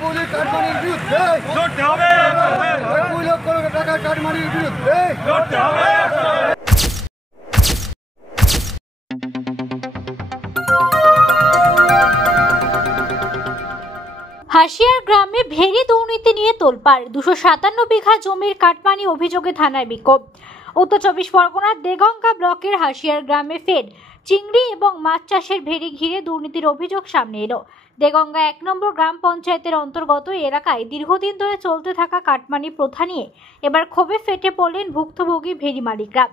রবুলের কাটমানির বিরুদ্ধে লড়তে হবে। 2 লক্ষ টাকা কাটমানির বিরুদ্ধে লড়তে হবে। হাসিয়ার গ্রামে ভেড়ি দুর্নীতি নিয়ে তোলপাড়। 257 বিঘা জমির কাটমানি অভিযোগে থানায় বিক্ষোভ। উত্তর 24 পরগনার দেগঙ্গা ব্লকের হাসিয়ার গ্রামে ফের চিংড়ি এবং মাছ চাষের ভেড়ি ঘিরে দুর্নীতির অভিযোগ সামনে এলো। দেগঙ্গা 1 নম্বর গ্রাম পঞ্চায়েতের অন্তর্গত এলাকায় দীর্ঘদিন ধরে চলতে থাকা কাটমানি প্রথা নিয়ে এবার ক্ষোভে ফেটে পড়লেন ভুক্তভোগী ভেড়ি মালিকরা।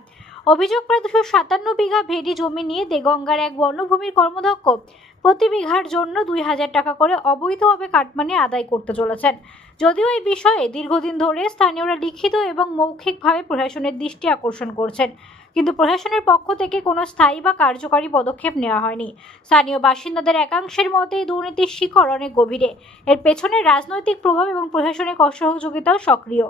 অভিযোগ, প্রায় 257 বিঘা ভেড়ি জমি নিয়ে দেগঙ্গার এক বনভূমির কর্মদক্ষ প্রতি বিঘার জন্য 2000 টাকা করে অবৈধভাবে কাটমানি আদায় করতে চলেছেন। যদিও এই বিষয়ে দীর্ঘদিন ধরে স্থানীয়রা লিখিত এবং মৌখিকভাবে প্রশাসনের দৃষ্টি আকর্ষণ করছেন, কিন্তু প্রশাসনের পক্ষ থেকে কোনো স্থায়ী বা কার্যকরী পদক্ষেপ নেওয়া হয়নি। স্থানীয় বাসিন্দাদের একাংশের মতে এই দুর্নীতির শিকড় অনেক গভীরে। এর পেছনে রাজনৈতিক প্রভাব এবং প্রশাসনিক অসহযোগিতাও সক্রিয়।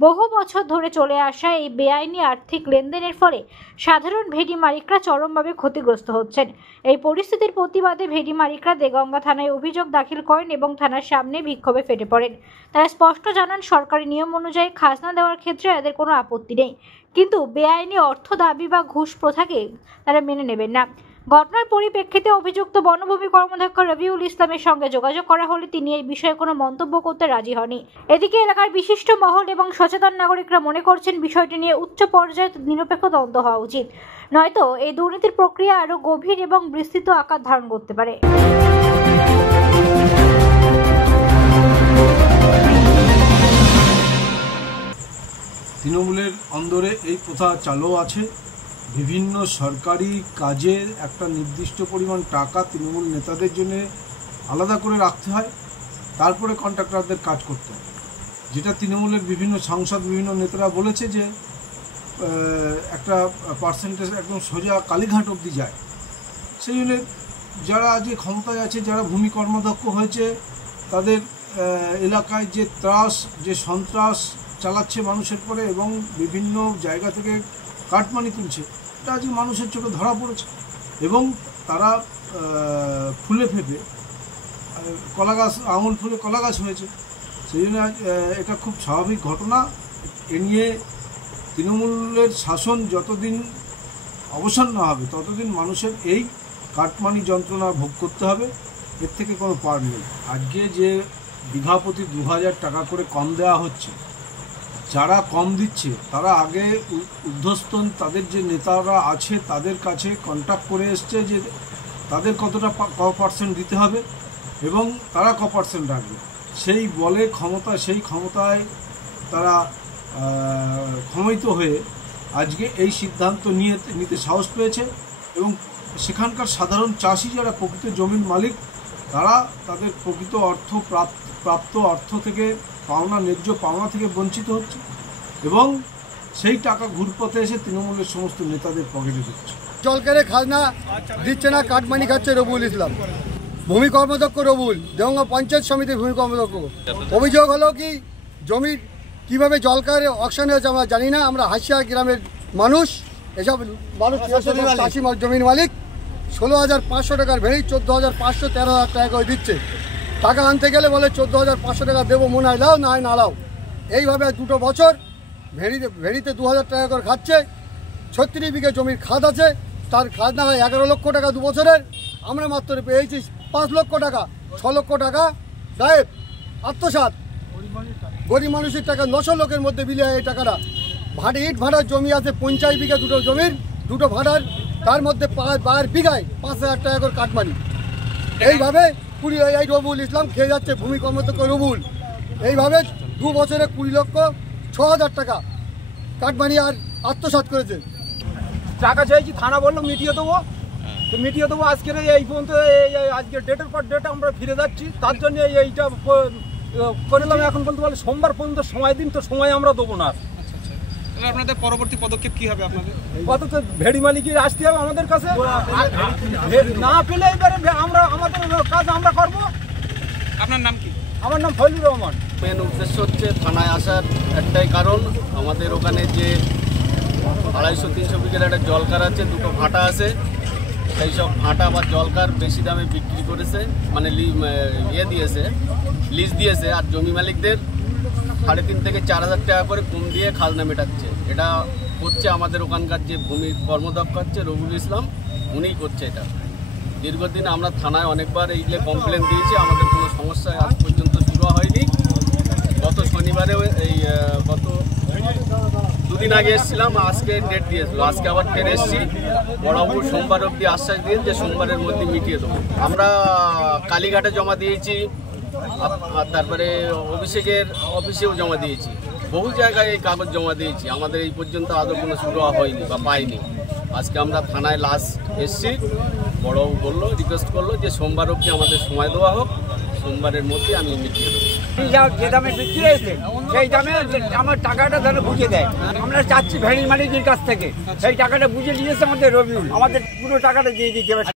বহু বছর ধরে চলে আসা এই বেআইনি আর্থিক লেনদেনের ফলে সাধারণ ভেড়ি মালিকরা চরমভাবে ক্ষতিগ্রস্ত হচ্ছেন। এই পরিস্থিতির প্রতিবাদে ভেড়ি মালিকরা দেগঙ্গা থানায় অভিযোগ দাখিল করেন এবং থানার সামনে বিক্ষোভে ফেটে পড়েন। তারা স্পষ্ট জানান, সরকারি নিয়ম অনুযায়ী খাজনা দেওয়ার ক্ষেত্রে এদের কোনো আপত্তি নেই, কিন্তু বেআইনি অর্থ দাবি বা ঘুষ প্রথাকে তারা মেনে নেবেন না। ঘটনার পরিপ্রেক্ষিতে অভিযুক্ত বনভূমি কর্মদক্ষ রবিউল ইসলামের সঙ্গে যোগাযোগ করা হলে তিনি এই বিষয়ে কোনো মন্তব্য করতে রাজি হননি। এদিকে এলাকার বিশিষ্ট মহল এবং সচেতন নাগরিকরা মনে করছেন বিষয়টি নিয়ে উচ্চ পর্যায়ে নিরপেক্ষ তদন্ত হওয়া উচিত, নয়তো এই দুর্নীতির প্রক্রিয়া আরও গভীর এবং বিস্তৃত আকার ধারণ করতে পারে। তৃণমূলের অন্দরে এই প্রথা চালু আছে। বিভিন্ন সরকারি কাজে একটা নির্দিষ্ট পরিমাণ টাকা তৃণমূল নেতাদের জন্য আলাদা করে রাখতে হয়, তারপরে কন্ট্রাক্টরদের কাজ করতে হয়। যেটা তৃণমূলের বিভিন্ন সাংসদ, বিভিন্ন নেতারা বলেছে যে একটা পার্সেন্টেজ একদম সোজা কালীঘাট অবধি যায়। সেই জন্য যারা আজকে ক্ষমতায় আছে, যারা ভূমি কর্মদক্ষ হয়েছে, তাদের এলাকায় যে ত্রাস, যে সন্ত্রাস চালাচ্ছে মানুষের পরে এবং বিভিন্ন জায়গা থেকে কাটমানি তুলছে, এটা আজকে মানুষের চোখে ধরা পড়েছে। এবং তারা ফুলে ফেপে কলা গাছ, আঙুল ফুলে কলা গাছ হয়েছে। সেই জন্য এটা খুব স্বাভাবিক ঘটনা। এ নিয়ে তৃণমূলের শাসন যতদিন অবসান না হবে ততদিন মানুষের এই কাটমানি যন্ত্রণা ভোগ করতে হবে, এর থেকে কোনো পার নেই। আজকে যে বিঘা প্রতি 2000 টাকা করে কম দেওয়া হচ্ছে, যারা কম দিচ্ছে তারা আগে ঊর্ধ্বস্তন তাদের যে নেতারা আছে তাদের কাছে কন্ট্যাক্ট করে এসছে যে তাদের কতটা % দিতে হবে এবং তারা % রাখবে। সেই বলে ক্ষমতা, সেই ক্ষমতায় তারা ক্ষমিত হয়ে আজকে এই সিদ্ধান্ত নিতে সাহস পেয়েছে এবং সেখানকার সাধারণ চাষি যারা প্রকৃত জমির মালিক, তারা তাদের প্রকৃত প্রাপ্ত অর্থ থেকে, পাওনা, ন্যায্য পাওনা থেকে বঞ্চিত হচ্ছে এবং সেই টাকা ঘুরপথে এসে তৃণমূলের সমস্ত নেতাদের পকেটে দিচ্ছে। জলকারে খাজনা দিচ্ছে না, কাটমানি খাচ্ছে রবিউল ইসলাম, ভূমি কর্মদক্ষ রবুল, দেগঙ্গা পঞ্চায়েত সমিতির ভূমি কর্মদক্ষ। অভিযোগ হলো কি, জমির কিভাবে জলকারে অকশন হয়েছে আমরা জানি না। আমরা হাসিয়া গ্রামের মানুষ, এসব মানুষ চাষি জমির মালিক। 16,500 টাকার ভেড়ি 14,500, 13,000 টাকা করে দিচ্ছে। টাকা আনতে গেলে বলে 14,500 টাকা দেবো, মনে হয় লাও, না হয় না লাও। এইভাবে 2 বছর ভেড়িতে 2,000 টাকা করে খাচ্ছে। 36 বিঘা জমির খাদ আছে, তার খাদ না হয় 11 লক্ষ টাকা 2 বছরের। আমরা মাত্র পেয়েছি 5 লক্ষ টাকা। 6 লক্ষ টাকা গায়েব, আত্মসাৎ। গরিব মানুষের টাকা 900 লোকের মধ্যে বিলে এই টাকাটা। ইট ভাড়ার জমি আছে 50 বিঘা, 2 জমির 2 ভাড়ার, তার মধ্যে 5 বিঘায় 5,000 টাকা করে কাটমানি। এইভাবে এই রবিউল ইসলাম খেয়ে যাচ্ছে, ভূমি কর্মদক্ষ রবুল। এইভাবে 2 বছরে 20,06,000 টাকা কাটমানি আর আত্মসাৎ করেছে। টাকা চাইছি, থানা বললো মিটিয়ে দেবো, তো মিটিয়ে দেবো। আজকের এই পর্যন্ত আজকে ডেটের পর ডেট আমরা ফিরে যাচ্ছি, তার জন্য এইটা করলাম। এখন বলতে পারলে সোমবার পর্যন্ত সময় দিন, তো সময় আমরা দেবো না। আপনাদের পরবর্তী পদক্ষেপ কি হবে? আপনাদের কত ভেড়ি মালিকের আসতে হবে আমাদের কাছে, না পেলে এবারে আমরা আমাদের কাজ আমরা করবো। আপনার নাম কি? আমার নাম ফজলুর রহমান। মেন উদ্দেশ্য হচ্ছে থানায় আসার একটাই কারণ, আমাদের ওখানে যে 250-300 বিঘের একটা জলকার আছে, 2 ভাটা আছে, সেই সব ভাটা বা জলকার বেশি দামে বিক্রি করেছে, মানে দিয়েছে, লিজ দিয়েছে। আর জমি মালিকদের 3.5 থেকে 4,000 টাকা করে কম দিয়ে খাজনা মেটাচ্ছে। এটা করছে আমাদের ওখানকার যে ভূমি কর্মদক্ষ হচ্ছে রবিউল ইসলাম, উনিই করছে এটা। দীর্ঘদিন আমরা থানায় অনেকবার এইগুলো কমপ্লেন দিয়েছি, আমাদের কোনো সমস্যা আজ পর্যন্ত শুরু হয়নি। গত শনিবারেও গত 2 দিন আগে এসেছিলাম, আজকে ডেট দিয়েছিল, আজকে আবার ফের এসেছি। বড়বাবু সোমবার অবধি আশ্বাস দিয়ে যে সোমবারের মধ্যে মিটিয়ে দেবো। আমরা কালীঘাটে জমা দিয়েছি, তারপরে অভিষেকের অফিসেও জমা দিয়েছি, বহু জায়গায় এই কাগজ জমা দিয়েছি। আমাদের এই পর্যন্ত আদৌ কোনো শুরু হয়নি বা পাইনি। আজকে আমরা থানায় লাস্ট এসেছি, বড়বাবু বললো, রিকোয়েস্ট করলো যে সোমবার অবধি আমাদের সময় দেওয়া হোক, সোমবারের মধ্যে আমি মিটিয়ে দেবো। যে দামে বিক্রি হয়েছে সেই দামে আমার টাকাটা যেন বুঝে দেয়। আমরা চাচ্ছি ভেড়ি মালিকের কাছ থেকে সেই টাকাটা বুঝে নিয়েছে আমাদের রবিউল, আমাদের পুরো টাকাটা দিয়ে দিতে হবে।